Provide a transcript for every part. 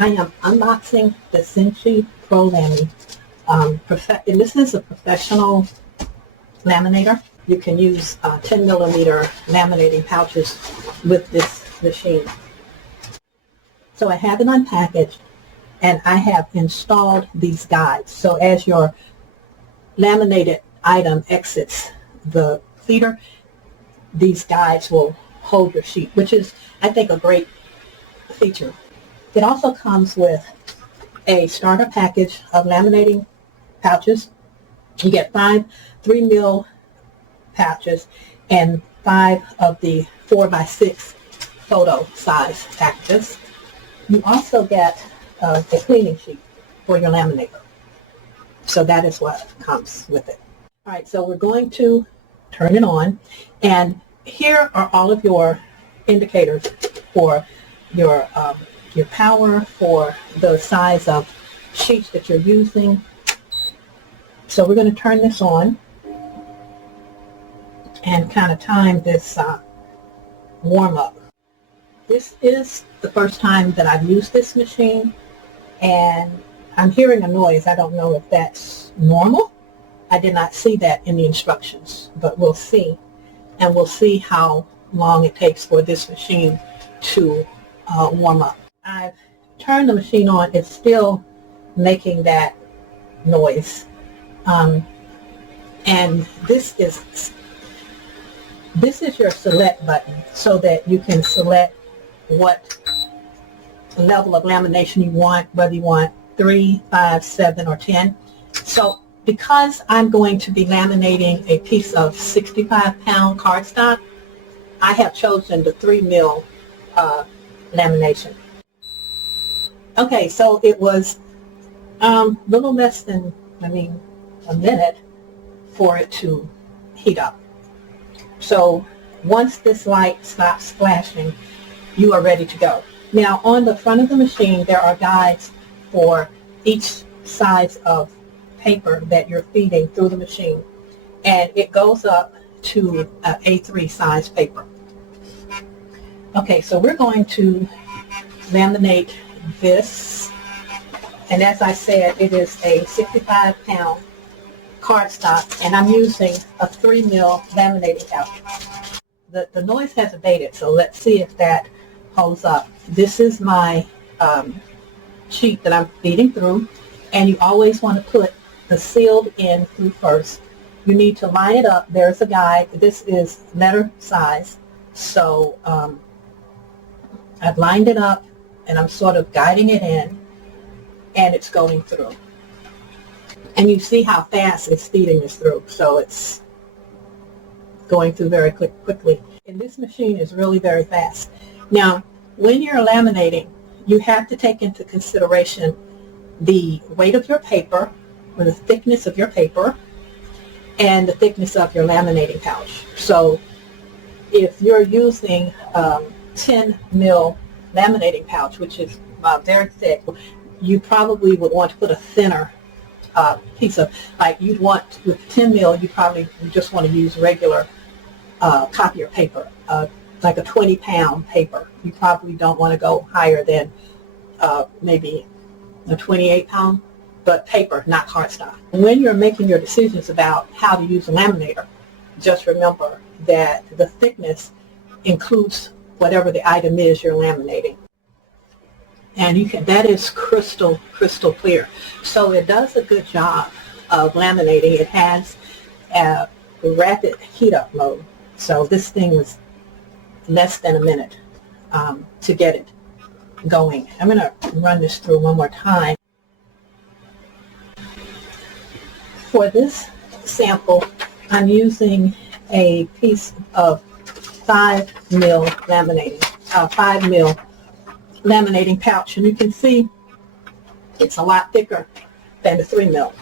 I am unboxing the SINCHI Pro Lami. And this is a professional laminator. You can use 10 millimeter laminating pouches with this machine. So I have it unpackaged and I have installed these guides. So as your laminated item exits the feeder, these guides will hold your sheet, which is, I think, a great feature. It also comes with a starter package of laminating pouches. You get 5 3mm pouches and 5 of the 4x6 photo size packages. You also get a cleaning sheet for your laminator. So that is what comes with it. All right, so we're going to turn it on, and here are all of your indicators for your power, for the size of sheets that you're using. So we're going to turn this on and kind of time this warm up. This is the first time that I've used this machine, and I'm hearing a noise. I don't know if that's normal. I did not see that in the instructions, but we'll see. And we'll see how long it takes for this machine to warm up. I've turned the machine on. It's still making that noise. And this is your select button, so that you can select what level of lamination you want, whether you want 3, 5, 7, or 10. So because I'm going to be laminating a piece of 65-pound cardstock, I have chosen the 3mm lamination. Okay, so it was a little less than, a minute for it to heat up. So once this light stops flashing, you are ready to go. Now, on the front of the machine, there are guides for each size of paper that you're feeding through the machine, and it goes up to A3 size paper. Okay, so we're going to laminate this, and as I said, it is a 65-pound cardstock, and I'm using a 3mm laminating pouch. The noise has abated, so let's see if that holds up. This is my sheet that I'm feeding through, and you always want to put the sealed end through first. You need to line it up. There's a guide. This is letter size, so I've lined it up, and I'm sort of guiding it in, and it's going through. And you see how fast it's feeding this through, so it's going through very quickly. And this machine is really very fast. Now, when you're laminating, you have to take into consideration the weight of your paper, or the thickness of your paper, and the thickness of your laminating pouch. So if you're using 10mm laminating pouch, which is very thick, you probably would want to put a thinner piece of, like you'd want, with 10mm, you just want to use regular copier paper, like a 20-pound paper. You probably don't want to go higher than maybe a 28-pound, but paper, not cardstock. When you're making your decisions about how to use a laminator, just remember that the thickness includes whatever the item is you're laminating. And that is crystal clear. So it does a good job of laminating. It has a rapid heat up mode. So this thing was less than a minute to get it going. I'm going to run this through one more time. For this sample, I'm using a piece of 5mm laminating pouch, and you can see it's a lot thicker than the 3mm.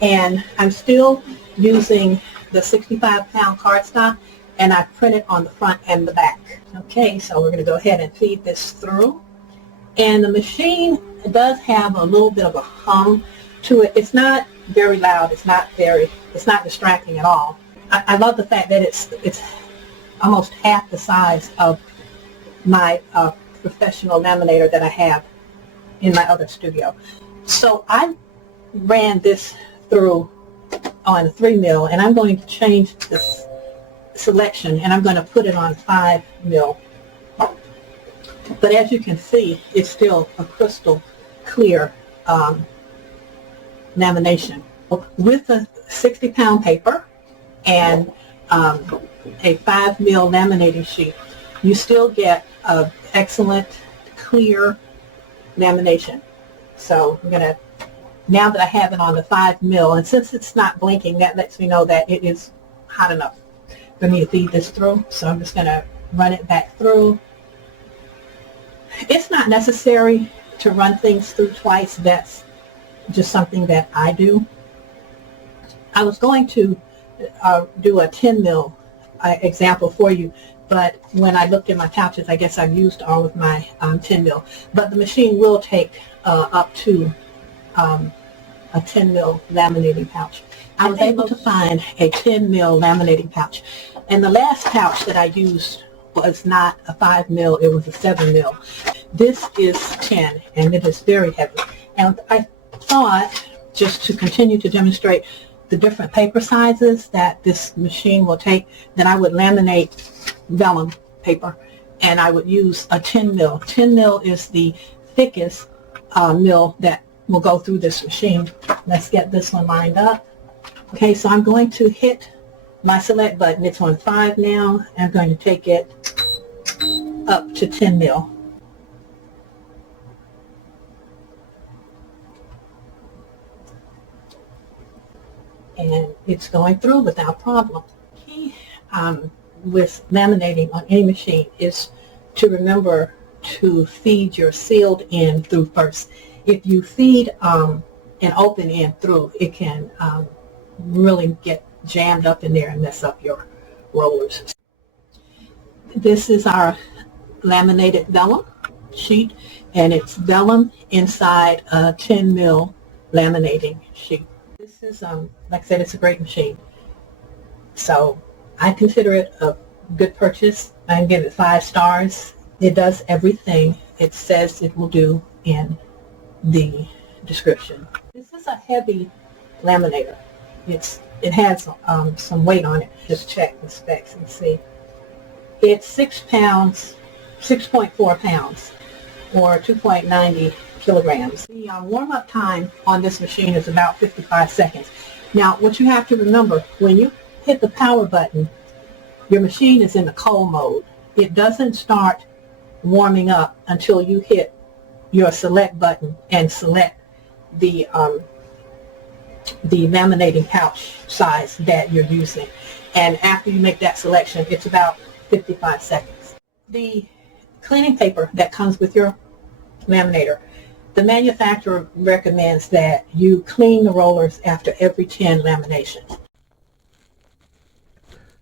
And I'm still using the 65-pound cardstock, and I printed on the front and the back. Okay, so we're going to go ahead and feed this through. And the machine does have a little bit of a hum to it. It's not very loud. It's not distracting at all. I love the fact that it's almost half the size of my professional laminator that I have in my other studio. So I ran this through on 3 mil, and I'm going to change this selection, and I'm going to put it on 5 mil. But as you can see, it's still a crystal clear lamination. With a 60-pound paper and a 5 mil laminating sheet, you still get an excellent clear lamination. So I'm going to, now that I have it on the 5 mil, and since it's not blinking, that lets me know that it is hot enough for me to feed this through. So I'm just going to run it back through. It's not necessary to run things through twice. That's just something that I do. I was going to do a 10 mil example for you, but when I looked at my pouches, I guess I've used all of my 10 mil. But the machine will take up to a 10 mil laminating pouch. I was able to find a 10 mil laminating pouch, and the last pouch that I used was not a 5 mil, it was a 7 mil. This is 10, and it is very heavy. And I thought, just to continue to demonstrate the different paper sizes that this machine will take, that I would laminate vellum paper, and I would use a 10 mil. 10 mil is the thickest mil that will go through this machine. Let's get this one lined up. Okay, so I'm going to hit my select button. It's on 5 now. I'm going to take it up to 10 mil. And it's going through without problem. Key with laminating on any machine is to remember to feed your sealed end through first. If you feed an open end through, it can really get jammed up in there and mess up your rollers. This is our laminated vellum sheet, and it's vellum inside a 10 mil laminating sheet. This is, like I said, it's a great machine. So I consider it a good purchase. I give it 5 stars. It does everything it says it will do in the description. This is a heavy laminator. It has some weight on it. Just check the specs and see. It's 6 pounds, 6.4 pounds, or 2.90 kilograms. The warm-up time on this machine is about 55 seconds. Now, what you have to remember, when you hit the power button, your machine is in the cold mode. It doesn't start warming up until you hit your select button and select the laminating pouch size that you're using. And after you make that selection, it's about 55 seconds. The cleaning paper that comes with your laminator, the manufacturer recommends that you clean the rollers after every 10 laminations.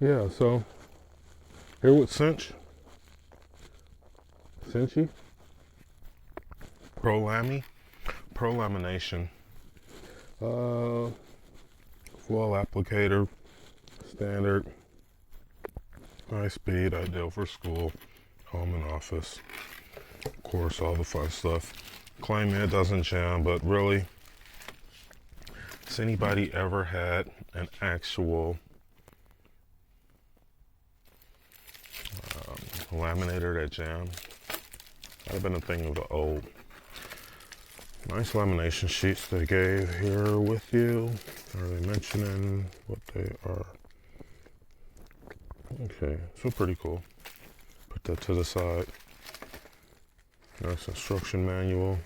Yeah, so here with SINCHI Pro Lamination, full applicator, standard, high speed, ideal for school, home and office, of course, all the fun stuff. Claiming it doesn't jam, but really, has anybody ever had an actual laminator that jammed? That'd have been a thing of the old. Nice lamination sheets they gave here with you. Are they mentioning what they are? Okay, so pretty cool. Put that to the side. Nice instruction manual.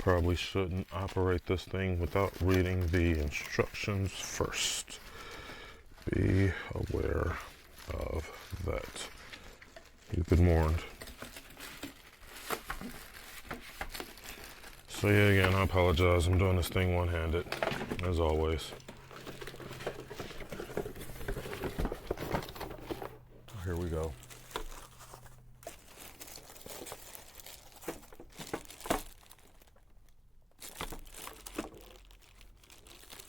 Probably shouldn't operate this thing without reading the instructions first. Be aware of that. You've been warned. So yeah, again, I apologize. I'm doing this thing one-handed, as always. Here we go.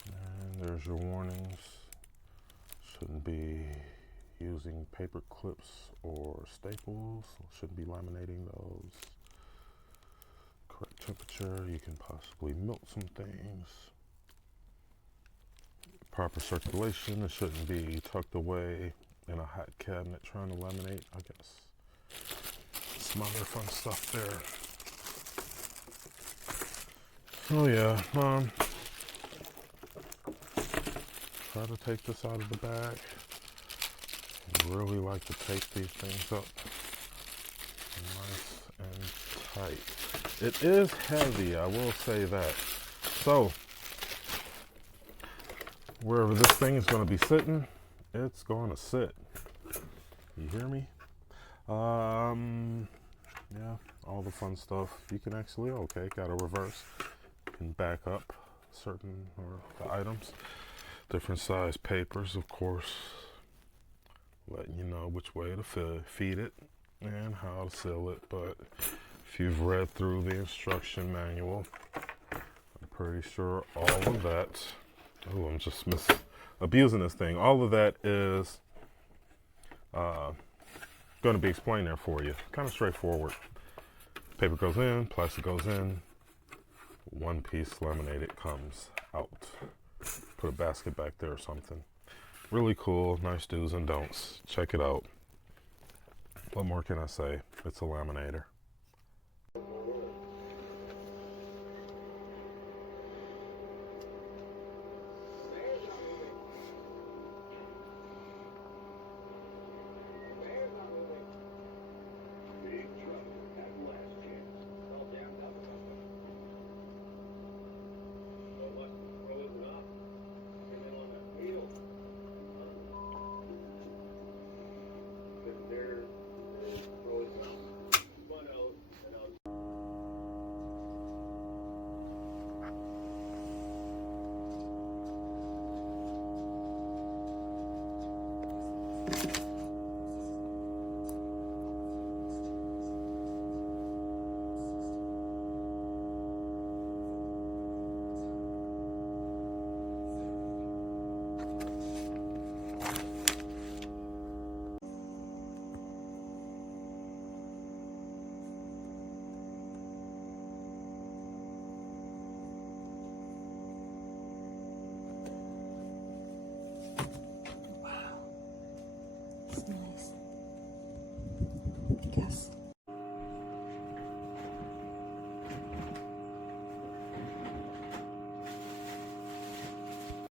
And there's your warnings. Shouldn't be using paper clips or staples. Shouldn't be laminating those. Correct temperature. You can possibly melt some things. Proper circulation. It shouldn't be tucked away in a hot cabinet trying to laminate, I guess. Some other fun stuff there. Oh yeah, try to take this out of the bag. Really like to take these things up nice and tight. It is heavy, I will say that. So, wherever this thing is going to be sitting, it's going to sit. You hear me? Yeah, all the fun stuff. You can actually, okay, got to reverse and back up certain, or the items. Different size papers, of course, letting you know which way to feed it and how to seal it. But if you've read through the instruction manual, I'm pretty sure all of that, oh, I'm just abusing this thing. All of that is going to be explained there for you. Kind of straightforward. Paper goes in, plastic goes in, one piece laminated comes out. Put a basket back there or something. Really cool, nice do's and don'ts. Check it out. What more can I say? It's a laminator. Nice. Yes.